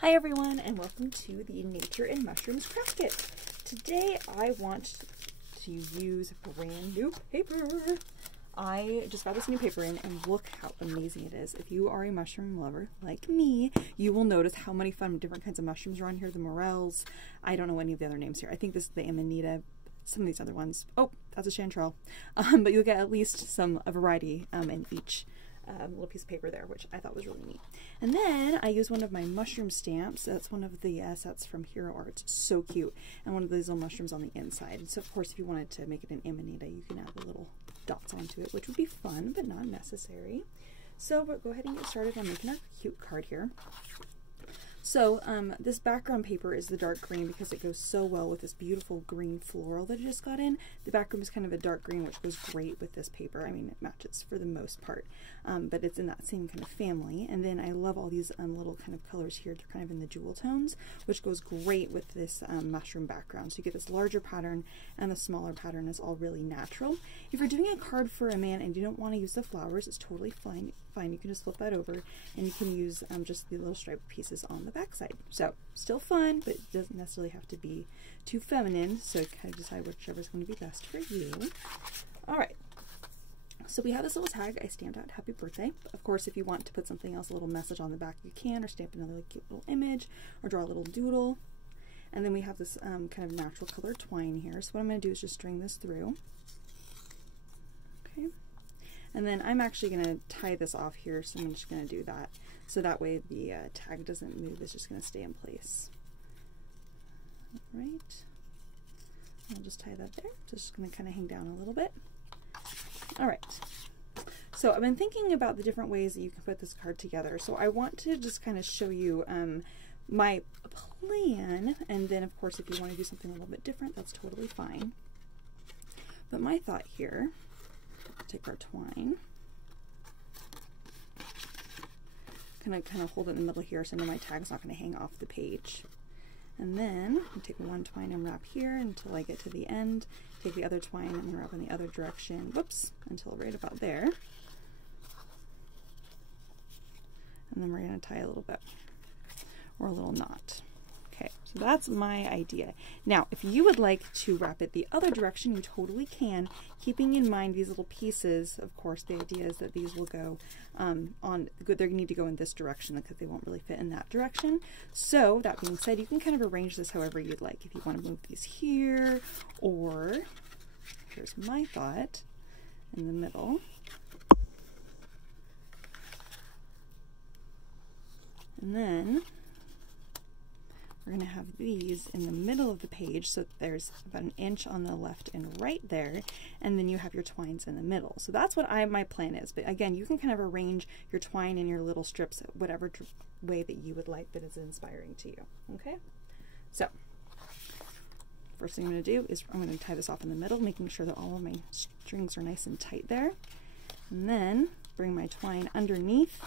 Hi everyone, and welcome to the Nature and Mushrooms Craft Kit. Today I want to use brand new paper. I just got this new paper in, and look how amazing it is. If you are a mushroom lover like me, you will notice how many fun different kinds of mushrooms are on here. The morels, I don't know any of the other names here. I think this is the amanita, some of these other ones. Oh, that's a chanterelle. But you'll get at least a variety in each little piece of paper there, which I thought was really neat. And then I used one of my mushroom stamps. That's one of the sets from Hero Arts. So cute. And one of these little mushrooms on the inside. And so of course if you wanted to make it an amanita, you can add the little dots onto it, which would be fun but not necessary. So we'll go ahead and get started on making our cute card here. So this background paper is the dark green because it goes so well with this beautiful green floral that I just got in. The background is kind of a dark green, which goes great with this paper. I mean, it matches for the most part, but it's in that same kind of family. And then I love all these little kind of colors here. They're kind of in the jewel tones, which goes great with this mushroom background. So you get this larger pattern, and the smaller pattern is all really natural. If you're doing a card for a man and you don't want to use the flowers, it's totally fine. You can just flip that over, and you can use just the little striped pieces on the back side. So still fun, but it doesn't necessarily have to be too feminine, so kind of decide whichever is going to be best for you. Alright, so we have this little tag I stamped out, happy birthday. Of course, if you want to put something else, a little message on the back, you can, or stamp another cute little image, or draw a little doodle. And then we have this kind of natural color twine here. So what I'm going to do is just string this through. Okay. And then I'm actually going to tie this off here, so I'm just going to do that. So that way the tag doesn't move, it's just going to stay in place. Alright. I'll just tie that there. Just going to kind of hang down a little bit. Alright. So I've been thinking about the different ways that you can put this card together. So I want to just kind of show you my plan, and then of course if you want to do something a little bit different, that's totally fine. But my thought here, take our twine, kind of hold it in the middle here so my tag's not going to hang off the page. And then I take one twine and wrap here until I get to the end. Take the other twine and wrap in the other direction, whoops, until right about there. And then we're going to tie a little bit, or a little knot. Okay, so that's my idea. Now, if you would like to wrap it the other direction, you totally can, keeping in mind these little pieces. Of course, the idea is that these will go they're going to need to go in this direction because they won't really fit in that direction. So, that being said, you can kind of arrange this however you'd like. If you want to move these here, or, here's my thought, in the middle. And then we're going to have these in the middle of the page, so there's about an inch on the left and right there, and then you have your twines in the middle. So that's what my plan is. But again, you can kind of arrange your twine in your little strips whatever way that you would like that is inspiring to you. Okay? So, first thing I'm going to do is I'm going to tie this off in the middle, making sure that all of my strings are nice and tight there. And then bring my twine underneath.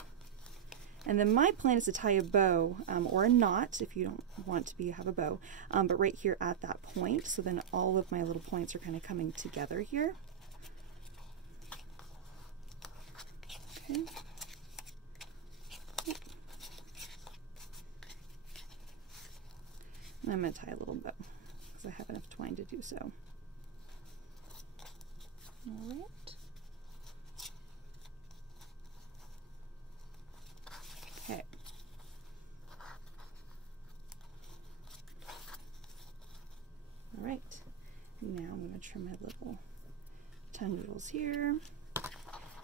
And then my plan is to tie a bow or a knot if you don't want to have a bow, but right here at that point. So then all of my little points are kind of coming together here. Okay. And I'm going to tie a little bow because I have enough twine to do so. All right. Okay. All right. Now I'm going to trim my little tendrils here.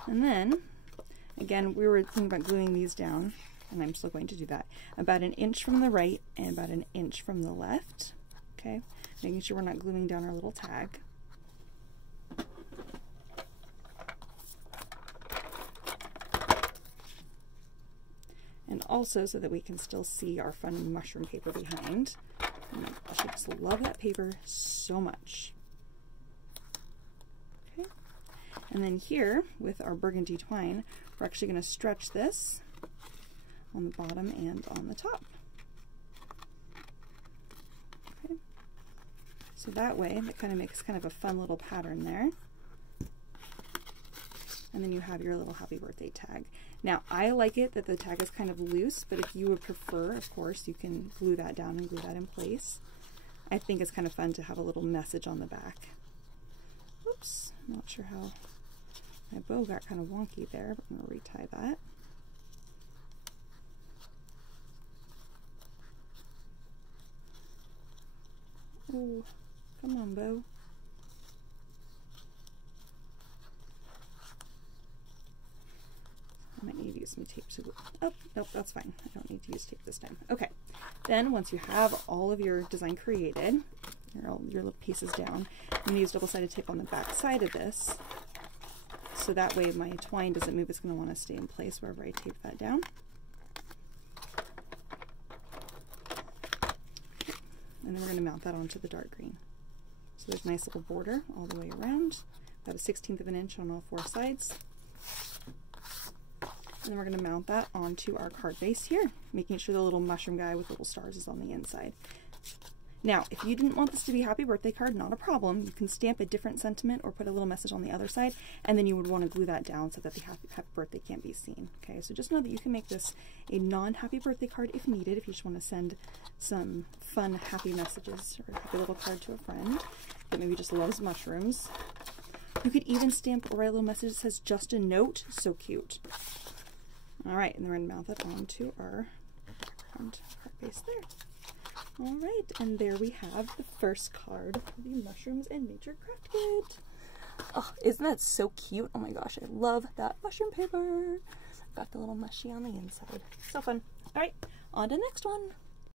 And then, again, we were thinking about gluing these down, and I'm still going to do that. About an inch from the right and about an inch from the left. Okay. Making sure we're not gluing down our little tag. And also so that we can still see our fun mushroom paper behind. And I just love that paper so much. Okay. And then here, with our burgundy twine, we're actually going to stretch this on the bottom and on the top. Okay. So that way, it kind of makes kind of a fun little pattern there. And then you have your little happy birthday tag. Now, I like it that the tag is kind of loose, but if you would prefer, of course, you can glue that down and glue that in place. I think it's kind of fun to have a little message on the back. Oops, not sure how my bow got kind of wonky there, but I'm going to retie that. Oh, come on, bow. I might need to use some tape to glue. Oh, nope, that's fine. I don't need to use tape this time. Okay, then once you have all of your design created, your little pieces down, I'm going to use double-sided tape on the back side of this, so that way my twine doesn't move. It's going to want to stay in place wherever I tape that down. And then we're going to mount that onto the dark green. So there's a nice little border all the way around, about a 1/16 of an inch on all 4 sides. And then we're going to mount that onto our card base here, making sure the little mushroom guy with little stars is on the inside. Now, if you didn't want this to be a happy birthday card, not a problem. You can stamp a different sentiment or put a little message on the other side, and then you would want to glue that down so that the happy birthday can't be seen. Okay, so just know that you can make this a non-happy birthday card if needed, if you just want to send some fun, happy messages or a happy little card to a friend that maybe just loves mushrooms. You could even stamp or write a little message that says, "Just a note." So cute. Alright, and then we're going to mount that onto our background card base there. Alright, and there we have the first card for the Mushrooms in Nature Craft Kit. Oh, isn't that so cute? Oh my gosh, I love that mushroom paper. Got the little mushy on the inside. So fun. Alright, on to the next one.